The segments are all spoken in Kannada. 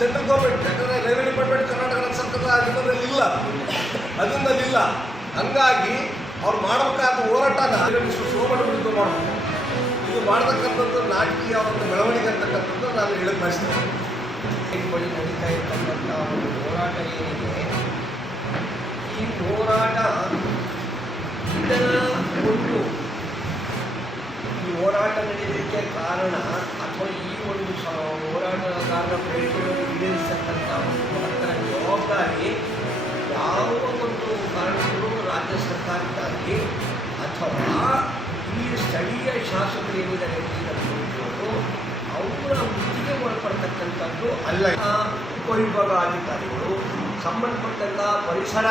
ಸೆಂಟ್ರಲ್ ಗೌರ್ಮೆಂಟ್, ಯಾಕಂದರೆ ರೈಲ್ವೆ ಡಿಪಾರ್ಟ್ಮೆಂಟ್ ಕರ್ನಾಟಕ ಸರ್ಕಾರದ ಅಧೀನದಲ್ಲಿ ಇಲ್ಲ, ಅದರಿಂದಲ್ಲಿ ಇಲ್ಲ. ಹಂಗಾಗಿ ಅವ್ರು ಮಾಡಬೇಕಾದ ಹೋರಾಟನ ಶುರು ಮಾಡಿಬಿಟ್ಟು ಮಾಡಬೇಕು. ಇದು ಮಾಡತಕ್ಕಂಥದ್ದು ನಾಟಕೀಯ ಒಂದು ಬೆಳವಣಿಗೆ ಅಂತಕ್ಕಂಥದ್ದು ನಾನು ಹೇಳಕ್ಕೆ ಬಯಸ್ತೇನೆ. ಬಳಿ ನಡೀತಾ ಇರ್ತಕ್ಕಂಥ ಒಂದು ಹೋರಾಟ ಏನಿದೆ, ಈ ಹೋರಾಟ ಇದರ ಒಂದು ಈ ಹೋರಾಟ ನಡೆಯಲಿಕ್ಕೆ ಕಾರಣ ಅಥವಾ ಈ ಒಂದು ಹೋರಾಟಗಾರರ ಬೇಡಿಕೆಗಳನ್ನು ಈಡೇರಿಸತಕ್ಕಂಥ ಅದರ ಜವಾಬ್ದಾರಿ ಯಾವ ಒಂದು ಕಾರಣಗಳು ರಾಜ್ಯ ಸರ್ಕಾರಕ್ಕಾಗಿ ಅಥವಾ ಇಲ್ಲಿ ಸ್ಥಳೀಯ ಶಾಸಕರು ಏನಿದ್ದಾರೆ ಅವರ ವೃತ್ತಿಗೆ ಒಳಪಡ್ತಕ್ಕಂಥದ್ದು ಅಲ್ಲ. ಉಪವಿಭಾಗಾಧಿಕಾರಿಗಳು ಸಂಬಂಧಪಟ್ಟಂಥ ಪರಿಸರ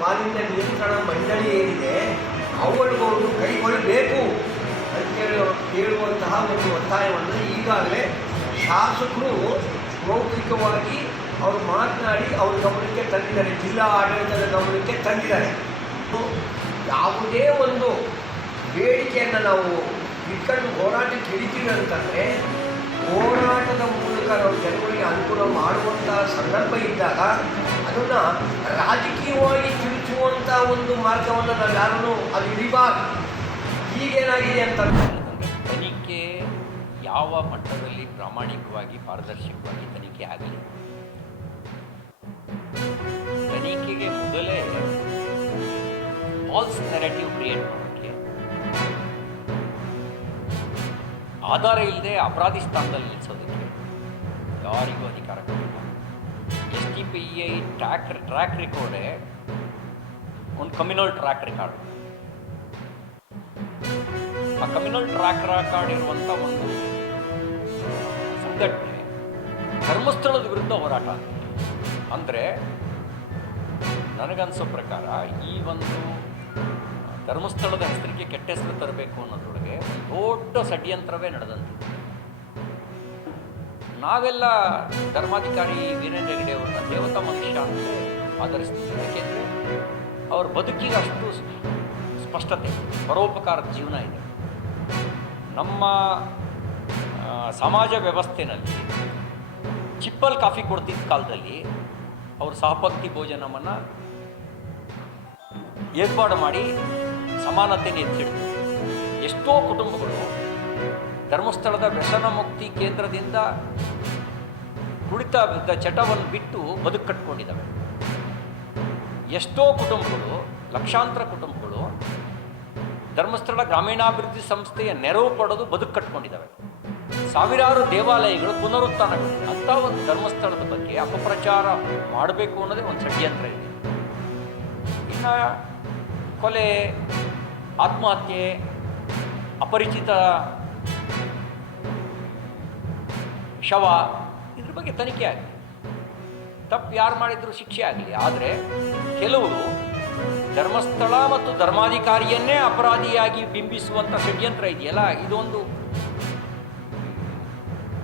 ಮಾಲಿನ್ಯ ನಿಯಂತ್ರಣ ಮಂಡಳಿ ಏನಿದೆ ಅವುಗಳು ಕೈಗೊಳ್ಳಬೇಕು ಅಂತೇಳಿ ಹೇಳುವಂತಹ ಒಂದು ಒತ್ತಾಯವನ್ನು ಈಗಾಗಲೇ ಶಾಸಕರು ಮೌಖಿಕವಾಗಿ ಅವರು ಮಾತನಾಡಿ ಅವ್ರ ಗಮನಕ್ಕೆ ತಂದಿದ್ದಾರೆ, ಜಿಲ್ಲಾ ಆಡಳಿತದ ಗಮನಕ್ಕೆ ತಂದಿದ್ದಾರೆ. ಯಾವುದೇ ಒಂದು ಬೇಡಿಕೆಯನ್ನು ನಾವು ಇಟ್ಕೊಂಡು ಹೋರಾಟಕ್ಕೆ ಹಿಡಿತೀವಿ ಅಂತಂದರೆ ಹೋರಾಟದ ಮೂಲಕ ನಾವು ಜನಗಳಿಗೆ ಅನುಕೂಲ ಮಾಡುವಂಥ ಸಂದರ್ಭ ಇದ್ದಾಗ ಅದನ್ನು ರಾಜಕೀಯವಾಗಿ ತಿರುಚುವಂಥ ಒಂದು ಮಾರ್ಗವನ್ನು ನಾವು ಯಾರನ್ನು ಅದು ಹಿಡಿಬಾರ್ದು. ಈಗೇನಾಗಿದೆ ಅಂತ ತನಿಖೆ ಯಾವ ಮಟ್ಟದಲ್ಲಿ ಪ್ರಾಮಾಣಿಕವಾಗಿ ಪಾರದರ್ಶಕವಾಗಿ ತನಿಖೆ ಆಗಲಿ, ತನಿಖೆಗೆ ಮೊದಲೇ ಫಾಲ್ಸ್ ನೆರೆಟಿವ್ ಕ್ರಿಯೇಟ್ ಮಾಡೋಕ್ಕೆ, ಆಧಾರ ಇಲ್ಲದೆ ಅಪರಾಧಿ ಸ್ಥಾನದಲ್ಲಿ ನಿಲ್ಲಿಸೋದಕ್ಕೆ ಯಾರಿಗೂ ಅಧಿಕಾರ ಕೊಟ್ಟಿಲ್ಲ. SDPI ಟ್ರ್ಯಾಕ್ ರೆಕಾರ್ಡೇ ಒಂದು ಕಮ್ಯುನಲ್ ಟ್ರ್ಯಾಕ್ ರೆಕಾರ್ಡ್. ಆ ಕಮ್ಯುನಲ್ ಟ್ರ್ಯಾಕ್ ರೆಕಾರ್ಡ್ ಇರುವಂಥ ಒಂದು ಸಂಘಟನೆ ಧರ್ಮಸ್ಥಳದ ವಿರುದ್ಧ ಹೋರಾಟ ಅಂದರೆ ನನಗನ್ಸೋ ಪ್ರಕಾರ ಈ ಒಂದು ಧರ್ಮಸ್ಥಳದ ಹೆಸರಿಗೆ ಕೆಟ್ಟ ಹೆಸರು ತರಬೇಕು ಅನ್ನೋದ್ರೊಳಗೆ ದೊಡ್ಡ ಷಡ್ಯಂತ್ರವೇ ನಡೆದಂತೆ. ನಾವೆಲ್ಲ ಧರ್ಮಾಧಿಕಾರಿ ವೀರೇಂದ್ರ ಹೆಗ್ಗಡೆ ಅವ್ರನ್ನ ದೇವತಾ ಮನುಷ್ಯ ಅಂತ ಆಧರಿಸ್ತೀವಿ. ಯಾಕೆಂದರೆ ಅವ್ರ ಬದುಕಿಗೆ ಅಷ್ಟು ಸ್ಪಷ್ಟತೆ, ಪರೋಪಕಾರದ ಜೀವನ ಇದೆ. ನಮ್ಮ ಸಮಾಜ ವ್ಯವಸ್ಥೆಯಲ್ಲಿ ಚಿಪ್ಪಲ್ ಕಾಫಿ ಕೊಡ್ತಿದ್ದ ಕಾಲದಲ್ಲಿ ಅವರು ಸಹಪಂಕ್ತಿ ಭೋಜನವನ್ನು ಏರ್ಪಾಡು ಮಾಡಿ ಸಮಾನತೆಯನ್ನು ಎತ್ತಿಡಿದ್ರು. ಎಷ್ಟೋ ಕುಟುಂಬಗಳು ಧರ್ಮಸ್ಥಳದ ವ್ಯಸನ ಮುಕ್ತಿ ಕೇಂದ್ರದಿಂದ ಕುಡಿತ ಚಟವನ್ನು ಬಿಟ್ಟು ಬದುಕು ಕಟ್ಕೊಂಡಿದ್ದಾವೆ. ಎಷ್ಟೋ ಕುಟುಂಬಗಳು, ಲಕ್ಷಾಂತರ ಕುಟುಂಬಗಳು ಧರ್ಮಸ್ಥಳ ಗ್ರಾಮೀಣಾಭಿವೃದ್ಧಿ ಸಂಸ್ಥೆಯ ನೆರವು ಪಡೆದು ಬದುಕು ಕಟ್ಕೊಂಡಿದ್ದಾವೆ. ಸಾವಿರಾರು ದೇವಾಲಯಗಳು ಪುನರುತ್ಥಾನಗೊಂಡಿವೆ. ಅಂಥ ಒಂದು ಧರ್ಮಸ್ಥಳದ ಬಗ್ಗೆ ಅಪಪ್ರಚಾರ ಮಾಡಬೇಕು ಅನ್ನೋದೇ ಒಂದು ಷಡ್ಯಂತ್ರ ಇದೆ. ಇನ್ನು ಕೊಲೆ, ಆತ್ಮಹತ್ಯೆ, ಅಪರಿಚಿತ ಶವ, ಇದ್ರ ಬಗ್ಗೆ ತನಿಖೆ ಆಗಲಿ, ತಪ್ಪು ಯಾರು ಮಾಡಿದರೂ ಶಿಕ್ಷೆ ಆಗಲಿ. ಆದರೆ ಕೆಲವರು ಧರ್ಮಸ್ಥಳ ಮತ್ತು ಧರ್ಮಾಧಿಕಾರಿಯನ್ನೇ ಅಪರಾಧಿಯಾಗಿ ಬಿಂಬಿಸುವಂಥ ಷಡ್ಯಂತ್ರ ಇದೆಯಲ್ಲ, ಇದೊಂದು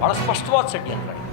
ಭಾಳ ಸ್ಪಷ್ಟವಾದ ಷಡ್ಯಂತ್ರ ಇದೆ.